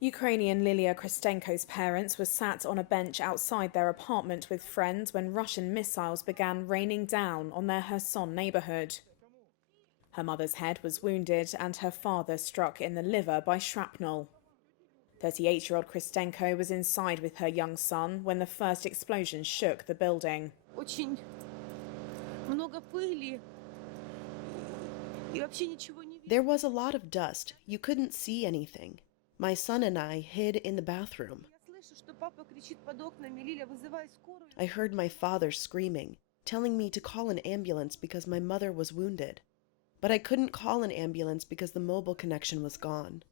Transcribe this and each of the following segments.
Ukrainian Lilia Kristenko's parents were sat on a bench outside their apartment with friends when Russian missiles began raining down on their Kherson neighbourhood. Her mother's head was wounded and her father struck in the liver by shrapnel. 38-year-old Kristenko was inside with her young son when the first explosion shook the building. There was a lot of dust. You couldn't see anything. My son and I hid in the bathroom. I heard my father screaming, telling me to call an ambulance because my mother was wounded. But I couldn't call an ambulance because the mobile connection was gone.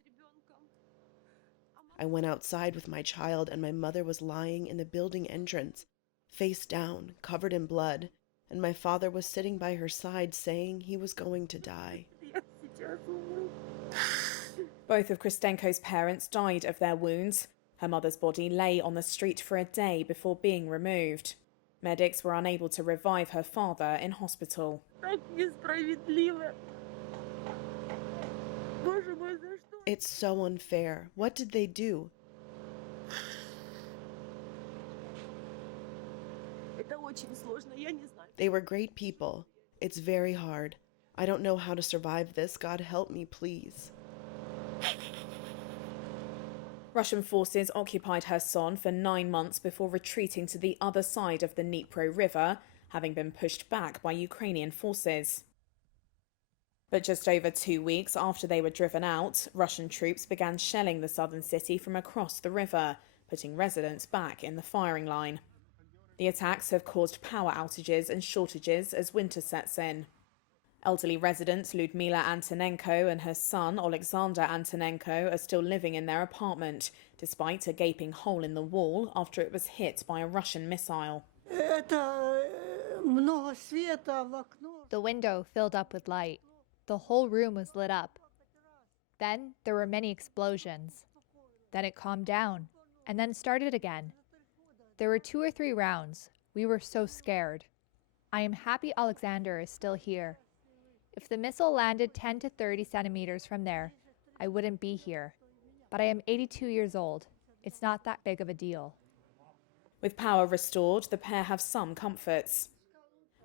I went outside with my child and my mother was lying in the building entrance, face down, covered in blood, and my father was sitting by her side saying he was going to die. Both of Kristenko's parents died of their wounds. Her mother's body lay on the street for a day before being removed. Medics were unable to revive her father in hospital. It's so unfair. What did they do? They were great people. It's very hard. I don't know how to survive this. God help me, please. Russian forces occupied Kherson for 9 months before retreating to the other side of the Dnipro River, having been pushed back by Ukrainian forces. But just over 2 weeks after they were driven out, Russian troops began shelling the southern city from across the river, putting residents back in the firing line. The attacks have caused power outages and shortages as winter sets in. Elderly resident Ludmila Antonenko and her son Alexander Antonenko are still living in their apartment, despite a gaping hole in the wall after it was hit by a Russian missile. The window filled up with light. The whole room was lit up. Then there were many explosions. Then it calmed down, and then started again. There were 2 or 3 rounds. We were so scared. I am happy Alexander is still here. If the missile landed 10 to 30 centimeters from there, I wouldn't be here. But I am 82 years old. It's not that big of a deal. With power restored, the pair have some comforts.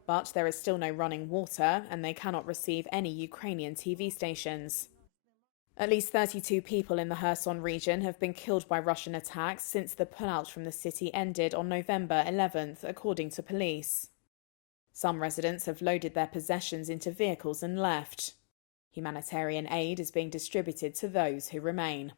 But there is still no running water, and they cannot receive any Ukrainian TV stations. At least 32 people in the Kherson region have been killed by Russian attacks since the pullout from the city ended on November 11th, according to police. Some residents have loaded their possessions into vehicles and left. Humanitarian aid is being distributed to those who remain.